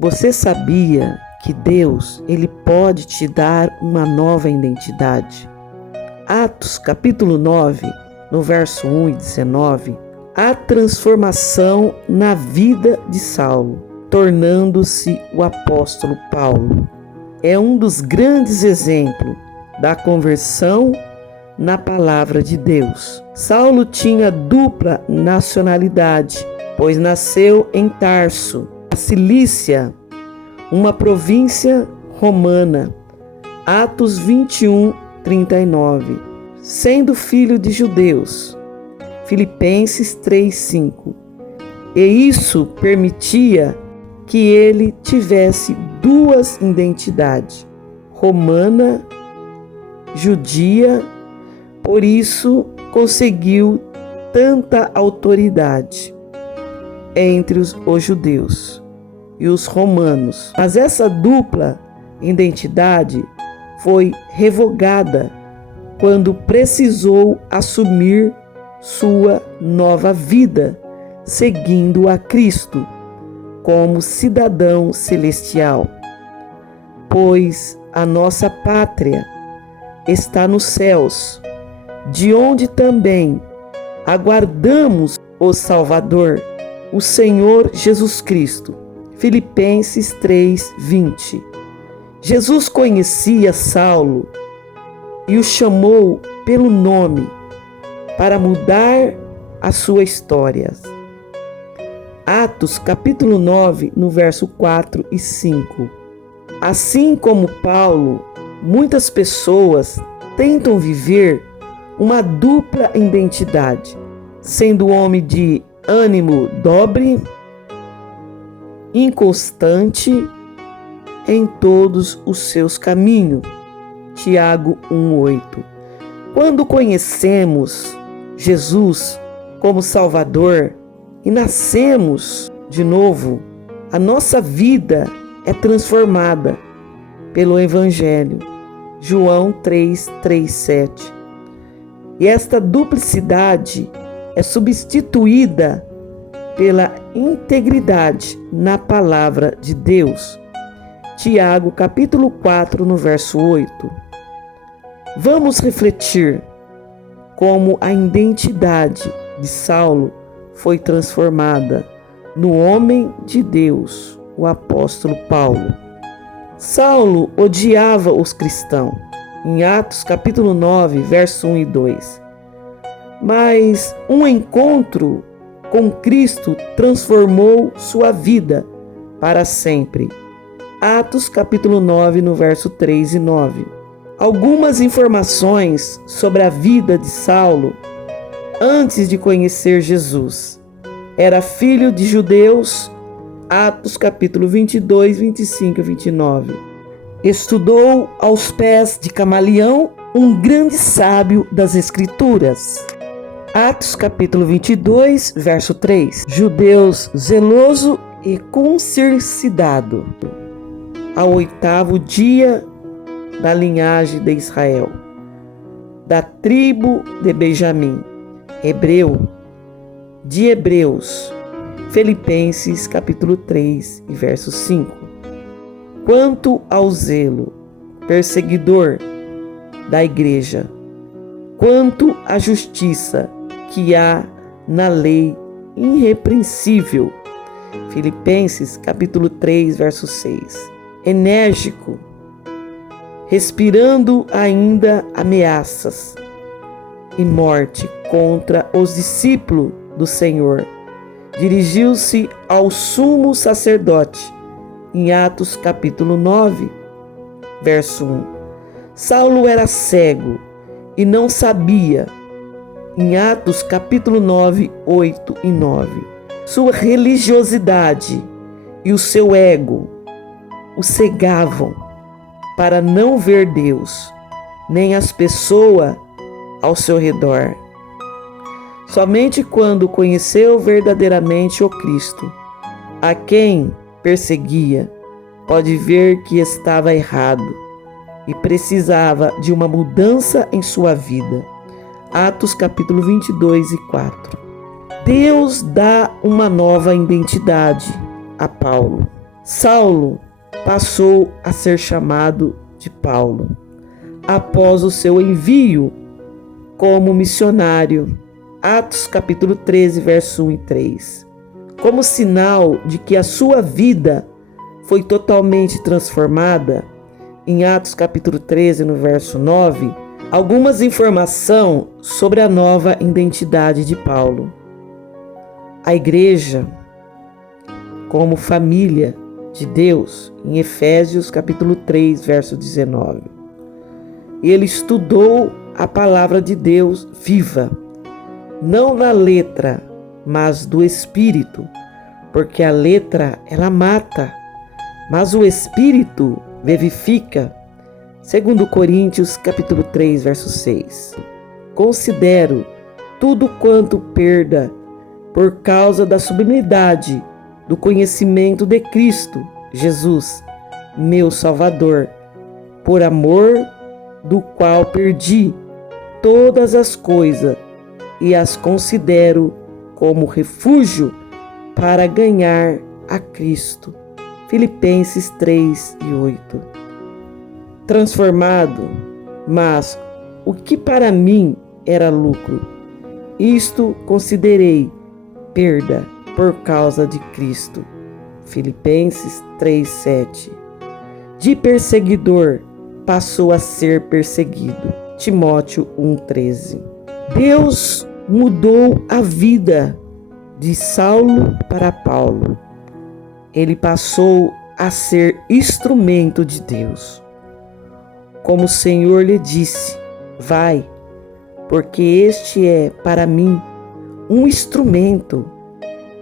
Você sabia que Deus, Ele pode te dar uma nova identidade? Atos capítulo 9, no verso 1 e 19, a transformação na vida de Saulo, tornando-se o apóstolo Paulo. É um dos grandes exemplos da conversão na palavra de Deus. Saulo tinha dupla nacionalidade, pois nasceu em Tarso, a Cilícia, uma província romana. Atos 21, 39. Sendo filho de judeus. Filipenses 3:5. E isso permitia que ele tivesse duas identidades, romana, judia, por isso conseguiu tanta autoridade entre os judeus e os romanos. Mas essa dupla identidade foi revogada quando precisou assumir sua nova vida, seguindo a Cristo como cidadão celestial. Pois a nossa pátria está nos céus, de onde também aguardamos o Salvador, o Senhor Jesus Cristo. Filipenses 3:20. Jesus conhecia Saulo e o chamou pelo nome para mudar a sua história. Atos capítulo 9, no verso 4 e 5. Assim como Paulo, muitas pessoas tentam viver uma dupla identidade, sendo homem de ânimo dobre, inconstante em todos os seus caminhos. Tiago 1:8. Quando conhecemos Jesus como Salvador e nascemos de novo, a nossa vida é transformada pelo Evangelho. João 3:7. E esta duplicidade é substituída pela integridade na palavra de Deus. Tiago capítulo 4, no verso 8. Vamos refletir como a identidade de Saulo foi transformada no homem de Deus, o apóstolo Paulo. Saulo odiava os cristãos, em Atos capítulo 9, verso 1 e 2. Mas um encontro com Cristo transformou sua vida para sempre. Atos capítulo 9, no verso 3 e 9. Algumas informações sobre a vida de Saulo antes de conhecer Jesus. Era filho de judeus, Atos capítulo 22, 25 e 29. Estudou aos pés de Gamaliel, um grande sábio das Escrituras. Atos capítulo 22, verso 3. Judeus zeloso e concircuncidado, ao 8º dia da linhagem de Israel, da tribo de Benjamim, hebreu, de Hebreus. Filipenses capítulo 3, verso 5. Quanto ao zelo perseguidor da igreja, quanto à justiça que há na lei irrepreensível. Filipenses capítulo 3, verso 6. Enérgico, respirando ainda ameaças e morte contra os discípulos do Senhor, dirigiu-se ao sumo sacerdote, em Atos capítulo 9, verso 1. Saulo era cego e não sabia, em Atos capítulo 9, 8 e 9. Sua religiosidade e o seu ego o cegavam para não ver Deus, nem as pessoas ao seu redor. Somente quando conheceu verdadeiramente o Cristo, a quem perseguia, pode ver que estava errado e precisava de uma mudança em sua vida. Atos capítulo 22 e 4. Deus dá uma nova identidade a Paulo. Saulo passou a ser chamado de Paulo após o seu envio como missionário. Atos capítulo 13, verso 1 e 3. Como sinal de que a sua vida foi totalmente transformada, em Atos capítulo 13, no verso 9, algumas informações sobre a nova identidade de Paulo. A igreja, como família de Deus, em Efésios capítulo 3, verso 19. Ele estudou a palavra de Deus viva, não na letra, mas do Espírito, porque a letra ela mata, mas o Espírito vivifica. 2 Coríntios capítulo 3, verso 6. Considero tudo quanto perda por causa da sublimidade do conhecimento de Cristo Jesus, meu Salvador, por amor do qual perdi todas as coisas e as considero como refúgio para ganhar a Cristo. Filipenses 3 e 8. Transformado, mas o que para mim era lucro, isto considerei perda por causa de Cristo. Filipenses 3, 7. De perseguidor passou a ser perseguido. Timóteo 1,13. Deus mudou a vida de Saulo para Paulo. Ele passou a ser instrumento de Deus. Como o Senhor lhe disse, vai, porque este é para mim um instrumento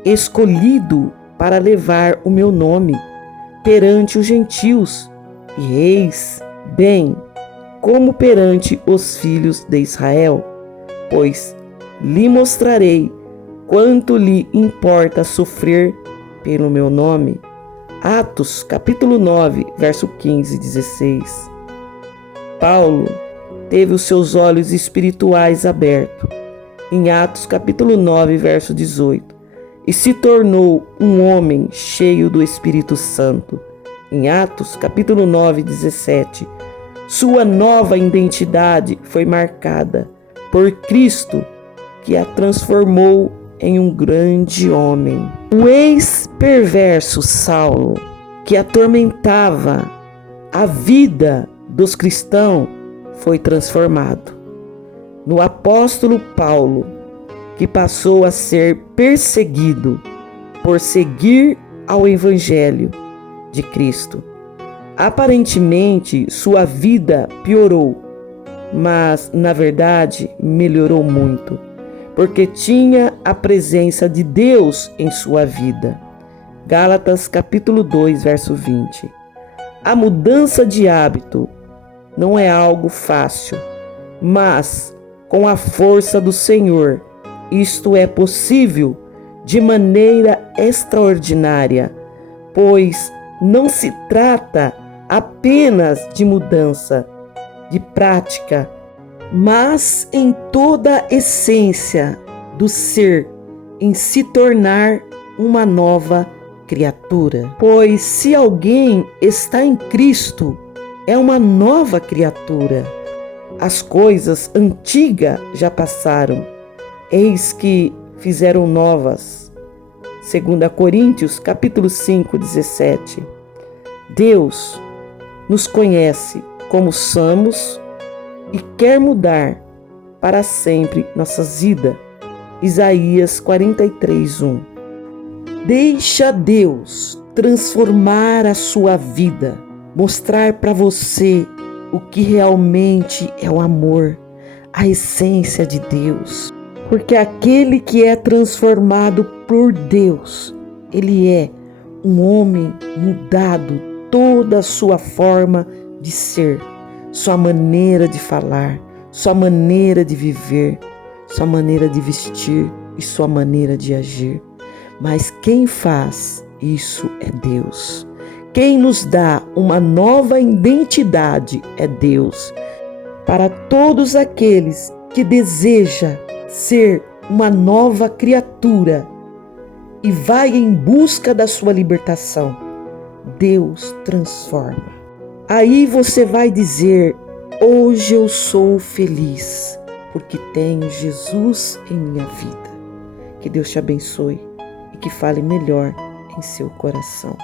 escolhido para levar o meu nome perante os gentios e reis, bem como perante os filhos de Israel, pois lhe mostrarei quanto lhe importa sofrer pelo meu nome. Atos capítulo 9, verso 15 e 16. Paulo teve os seus olhos espirituais abertos, em Atos capítulo 9, verso 18, e se tornou um homem cheio do Espírito Santo, em Atos capítulo 9, 17. Sua nova identidade foi marcada por Cristo, que a transformou em um grande homem. O ex-perverso Saulo, que atormentava a vida dos cristãos, foi transformado no apóstolo Paulo, que passou a ser perseguido por seguir ao Evangelho de Cristo. Aparentemente, sua vida piorou, mas, na verdade, melhorou muito, porque tinha a presença de Deus em sua vida. Gálatas capítulo 2, verso 20. A mudança de hábito não é algo fácil, mas com a força do Senhor, isto é possível de maneira extraordinária, pois não se trata apenas de mudança de prática, mas em toda a essência do ser, em se tornar uma nova criatura. Pois se alguém está em Cristo, é uma nova criatura. As coisas antigas já passaram, eis que fizeram novas. 2 Coríntios capítulo 5, 17. Deus nos conhece como somos e quer mudar para sempre nossas vidas. Isaías 43, 1. Deixa Deus transformar a sua vida, mostrar para você o que realmente é o amor, a essência de Deus. Porque aquele que é transformado por Deus, ele é um homem mudado, toda a sua forma de ser, sua maneira de falar, sua maneira de viver, sua maneira de vestir e sua maneira de agir. Mas quem faz isso é Deus. Quem nos dá uma nova identidade é Deus. Para todos aqueles que desejam ser uma nova criatura e vai em busca da sua libertação, Deus transforma. Aí você vai dizer: hoje eu sou feliz, porque tenho Jesus em minha vida. Que Deus te abençoe e que fale melhor em seu coração.